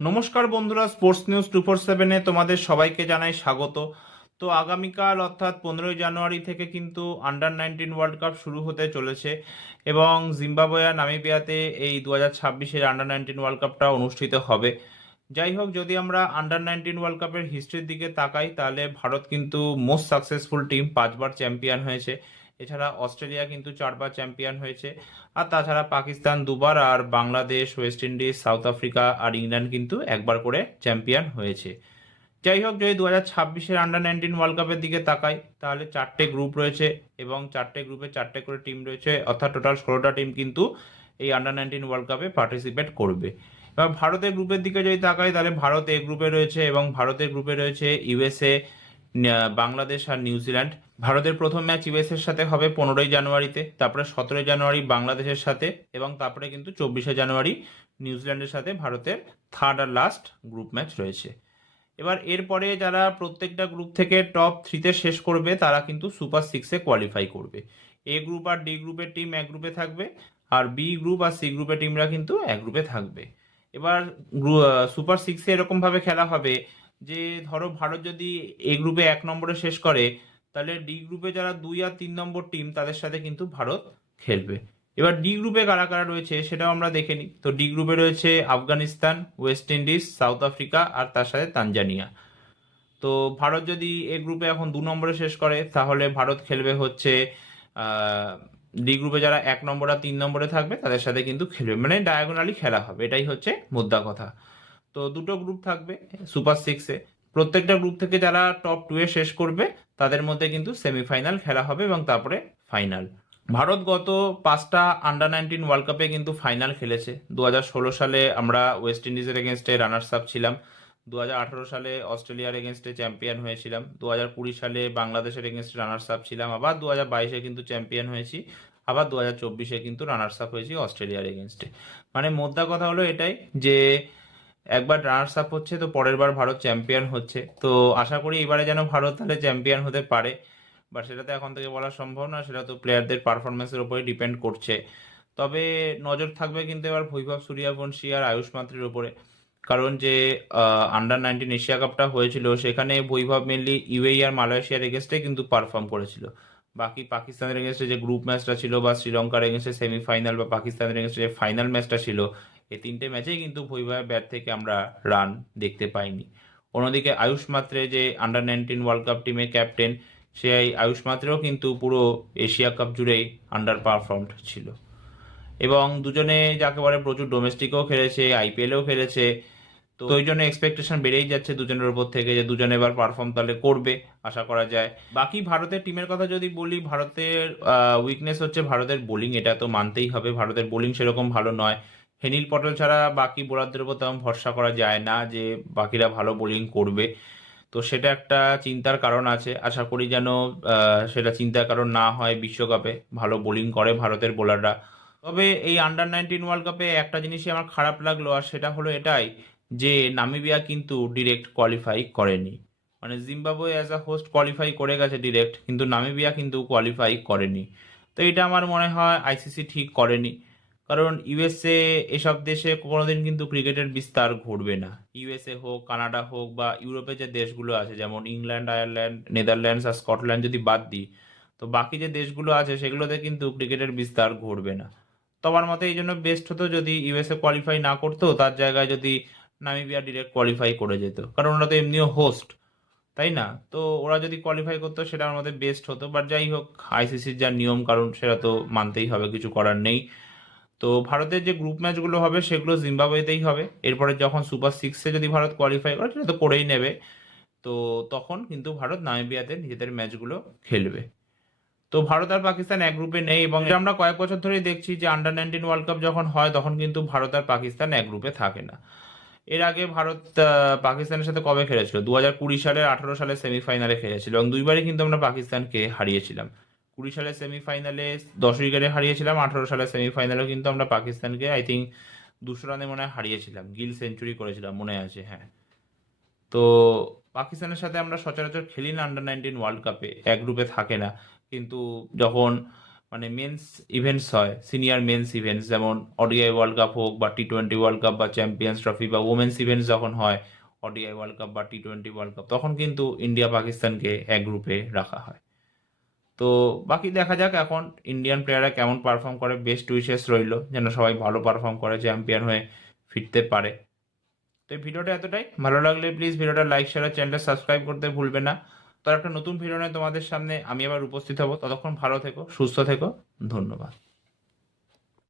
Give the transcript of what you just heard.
নমস্কার বন্ধুরা sports news two four সেভেনে তোমাদের সবাইকে জানাই স্বাগত। তো আগামীকাল অর্থাৎ পনেরোই জানুয়ারি থেকে কিন্তু আন্ডার নাইনটিন ওয়ার্ল্ড কাপ শুরু হতে চলেছে এবং জিম্বাবুয়া নামিবিয়াতে এই দু হাজার ছাব্বিশের আন্ডার নাইনটিন ওয়ার্ল্ড কাপটা অনুষ্ঠিত হবে। যাই হোক, যদি আমরা আন্ডার নাইনটিন ওয়ার্ল্ড কাপের হিস্ট্রির দিকে তাকাই, তাহলে ভারত কিন্তু মোস্ট সাকসেসফুল টিম পাঁচবার চ্যাম্পিয়ন হয়েছে। এছাড়া অস্ট্রেলিয়া কিন্তু চারবার চ্যাম্পিয়ন হয়েছে। আর তাছাড়া পাকিস্তান দুবার আর Bangladesh, West Indies, South Africa আর ইংল্যান্ড কিন্তু একবার করে চ্যাম্পিয়ন হয়েছে। যাই হোক, যদি দু হাজার ছাব্বিশের আন্ডার নাইনটিন ওয়ার্ল্ড কাপের দিকে তাকাই, তাহলে চারটে গ্রুপ রয়েছে এবং চারটে গ্রুপে চারটে করে টিম রয়েছে। অর্থাৎ টোটাল ষোলোটা টিম কিন্তু এই আন্ডার নাইনটিন ওয়ার্ল্ড কাপে পার্টিসিপেট করবে। এবার ভারতের গ্রুপের দিকে যদি তাকাই, তাহলে ভারত এ গ্রুপে রয়েছে এবং ভারতের গ্রুপে রয়েছে ইউএসএ বাংলাদেশ আর নিউজিল্যান্ড ভারতের প্রথম ম্যাচ ইউএসের সাথে হবে পনেরোই জানুয়ারিতে, তারপরে সতেরোই জানুয়ারি বাংলাদেশের সাথে, এবং তারপরে কিন্তু চব্বিশে জানুয়ারি নিউজিল্যান্ডের সাথে ভারতের থার্ড আর লাস্ট গ্রুপ ম্যাচ রয়েছে। এবার এরপরে যারা প্রত্যেকটা গ্রুপ থেকে টপ থ্রিতে শেষ করবে, তারা কিন্তু সুপার সিক্সে কোয়ালিফাই করবে। এ গ্রুপ আর ডি গ্রুপের টিম এক গ্রুপে থাকবে, আর বি গ্রুপ আর সি গ্রুপের টিমরা কিন্তু এক গ্রুপে থাকবে। এবার সুপার সিক্সে এরকমভাবে খেলা হবে যে ধরো ভারত যদি এ গ্রুপে এক নম্বরে শেষ করে, তাহলে ডি গ্রুপে যারা দুই আর তিন নম্বর টিম তাদের সাথে কিন্তু ভারত খেলবে। এবার ডি গ্রুপে কারা কারা রয়েছে সেটাও আমরা দেখে নিই। তো ডি গ্রুপে রয়েছে Afghanistan West Indies South Africa আর তার সাথে তানজানিয়া তো ভারত যদি এ গ্রুপে এখন দু নম্বরে শেষ করে, তাহলে ভারত খেলবে হচ্ছে ডি গ্রুপে যারা এক নম্বর আর তিন নম্বরে থাকবে, তাদের সাথে কিন্তু খেলবে। মানে ডায়াগোনালি খেলা হবে। এটাই হচ্ছে মুদ্রা কথা। তো দুটো গ্রুপ থাকবে সুপার সিক্সে প্রত্যেকটা গ্রুপ থেকে যারা টপ টু এ শেষ করবে, তাদের মধ্যে কিন্তু সেমিফাইনাল খেলা হবে এবং তারপরে ফাইনাল ভারত গত পাঁচটা আন্ডার নাইনটিন ওয়ার্ল্ড কাপে কিন্তু ফাইনাল খেলেছে। দু হাজার ষোলো সালে আমরা ওয়েস্ট ইন্ডিজের এগেনস্টে রানার্স আপ ছিলাম। দু হাজার আঠারো সালে অস্ট্রেলিয়ার এগেনস্টে চ্যাম্পিয়ন হয়েছিলাম। দু হাজার কুড়ি সালে বাংলাদেশের এগেনস্টে রানার্স আপ ছিলাম। আবার দু হাজার বাইশে কিন্তু চ্যাম্পিয়ন হয়েছি। আবার দু হাজার চব্বিশে কিন্তু রানার্স আপ হয়েছি অস্ট্রেলিয়ার এগেনস্টে মানে মোদ্দা কথা হলো এটাই যে একবার রানার্স আপ হচ্ছে, তো পরের বার ভারত চ্যাম্পিয়ন হচ্ছে। তো আশা করি এবারে যেন ভারত তাহলে চ্যাম্পিয়ন হতে পারে। বা সেটা তো এখন থেকে বলা সম্ভব না, সেটা তো প্লেয়ারদের পারফরমেন্সের উপরে ডিপেন্ড করছে। তবে নজর থাকবে কিন্তু এবার বৈভব সূর্যবংশী আর আয়ুষ মাত্রের উপরে। কারণ যে আন্ডার নাইনটিন এশিয়া কাপটা হয়েছিল, সেখানে বৈভব মেনলি ইউএই আর মালয়েশিয়ার এগেনস্টে কিন্তু পারফর্ম করেছিল। বাকি পাকিস্তানের এগেনস্টে যে গ্রুপ ম্যাচটা ছিল বা শ্রীলঙ্কার এগেনস্টে সেমিফাইনাল বা পাকিস্তানের এগেনস্টে যে ফাইনাল ম্যাচটা ছিল এই তিনটে ম্যাচেই কিন্তু ভৈভবের ব্যাট থেকে আমরা রান দেখতে পাইনি। অন্যদিকে আয়ুষ মাত্রে যে আন্ডার নাইনটিন ওয়ার্ল্ড কাপ টিমের ক্যাপ্টেন সেই আয়ুষ মাত্রেও কিন্তু পুরো এশিয়া কাপ জুড়েই আন্ডার পারফর্মড ছিল। এবং দুজনে যাকে বলে প্রচুর ডোমেস্টিকও খেলেছে আইপিএলেও খেলেছে, তো ওই জন্য এক্সপেকটেশন বেড়েই যাচ্ছে দুজনের উপর থেকে যে দুজনে এবার পারফর্ম তাহলে করবে, আশা করা যায়। বাকি ভারতের টিমের কথা যদি বলি, ভারতের উইকনেস হচ্ছে ভারতের বোলিং এটা তো মানতেই হবে। ভারতের বোলিং সেরকম ভালো নয়। হেনিল পটেল ছাড়া বাকি বোলারদের উপর তেমন ভরসা করা যায় না যে বাকিরা ভালো বোলিং করবে। তো সেটা একটা চিন্তার কারণ আছে। আশা করি যেন সেটা চিন্তার কারণ না হয় বিশ্বকাপে। ভালো বোলিং করে ভারতের বোলাররা। তবে এই আন্ডার নাইনটিন ওয়ার্ল্ড কাপে একটা জিনিসই আমার খারাপ লাগল, আর সেটা হলো এটাই যে নামিবিয়া কিন্তু ডিরেক্ট কোয়ালিফাই করেনি। মানে Zimbabwe as a host qualify করে গেছে ডিরেক্ট কিন্তু নামিবিয়া কিন্তু কোয়ালিফাই করেনি। তো এটা আমার মনে হয় আইসিসি ঠিক করেনি। কারণ ইউএসএ এসব দেশে কোনোদিন কিন্তু ক্রিকেটের বিস্তার ঘটবে না। ইউএসএ হোক, কানাডা হোক বা ইউরোপের যে দেশগুলো আছে, যেমন ইংল্যান্ড, আয়ারল্যান্ড, নেদারল্যান্ডস আর স্কটল্যান্ড যদি বাদ দিই, তো বাকি যে দেশগুলো আছে, সেগুলোতে কিন্তু ক্রিকেটের বিস্তার ঘটবে না। তো আমার মতে এই জন্য বেস্ট হতো যদি ইউএসএ কোয়ালিফাই না করতো, তার জায়গায় যদি নামিবিয়া ডিরেক্ট কোয়ালিফাই করে যেত? কারণ ওরা তো এমনিও হোস্ট তাই না? তো ওরা যদি কোয়ালিফাই করতো সেটা আমার মতে বেস্ট হতো। বাট যাই হোক আইসিসির যা নিয়ম, কারণ সেটা তো মানতেই হবে, কিছু করার নেই। তো ভারতের যে গ্রুপ ম্যাচগুলো হবে, সেগুলো জিম্বাবুয়েতেই হবে। এরপরে যখন সুপার সিক্সে যদি ভারত কোয়ালিফাই করে, সেটা তো করেই নেবে। তো তখন কিন্তু ভারত নামিবিয়াতে নিজেদের ম্যাচগুলো খেলবে। তো ভারত আর পাকিস্তান এক গ্রুপে নেই এবং আমরা কয়েক বছর ধরেই দেখছি যে আন্ডার নাইনটিন ওয়ার্ল্ড কাপ যখন হয়, তখন কিন্তু ভারত আর পাকিস্তান এক গ্রুপে থাকে না। এর আগে ভারত পাকিস্তানের সাথে কবে খেলেছিল? দু হাজার কুড়ি সালের, আঠারো সালে সেমিফাইনালে খেলেছিল এবং দুইবারই কিন্তু আমরা পাকিস্তানকে হারিয়েছিলাম। কুড়ি সালের সেমিফাইনালে দশ উইকেটে হারিয়েছিলাম, আঠারো সালের সেমিফাইনালেও কিন্তু আমরা পাকিস্তানকে আই থিঙ্ক দুশো রানে মনে হয় হারিয়েছিলাম, গিল সেঞ্চুরি করেছিলাম, মনে আছে হ্যাঁ। তো পাকিস্তানের সাথে আমরা সচরাচর খেলি না আন্ডার নাইনটিন ওয়ার্ল্ড কাপে এক গ্রুপে থাকে না। কিন্তু যখন মানে মেন্স ইভেন্টস হয় সিনিয়র মেন্স ইভেন্টস যেমন ওডিআই ওয়ার্ল্ড কাপ হোক বা টি টোয়েন্টি ওয়ার্ল্ড কাপ বা চ্যাম্পিয়ন্স ট্রফি বা ওমেন্স ইভেন্টস যখন হয় ওডিআই ওয়ার্ল্ড কাপ বা টি টোয়েন্টি ওয়ার্ল্ড কাপ তখন কিন্তু ইন্ডিয়া পাকিস্তানকে এক গ্রুপে রাখা হয়। তো বাকি দেখা যাক এখন ইন্ডিয়ান প্লেয়াররা কেমন পারফর্ম করে বেস্ট উইশেস রইল, যেন সবাই ভালো পারফর্ম করে চ্যাম্পিয়ন হয়ে ফিরতে পারে। তো এই ভিডিওটা এতটাই। ভালো লাগলে প্লিজ ভিডিওটা লাইক শেয়ার চ্যানেলটা সাবস্ক্রাইব করতে ভুলবে না। তো একটা নতুন ভিডিও নিয়ে তোমাদের সামনে আমি আবার উপস্থিত হব। ততক্ষণ ভালো থেকো, সুস্থ থেকো। ধন্যবাদ।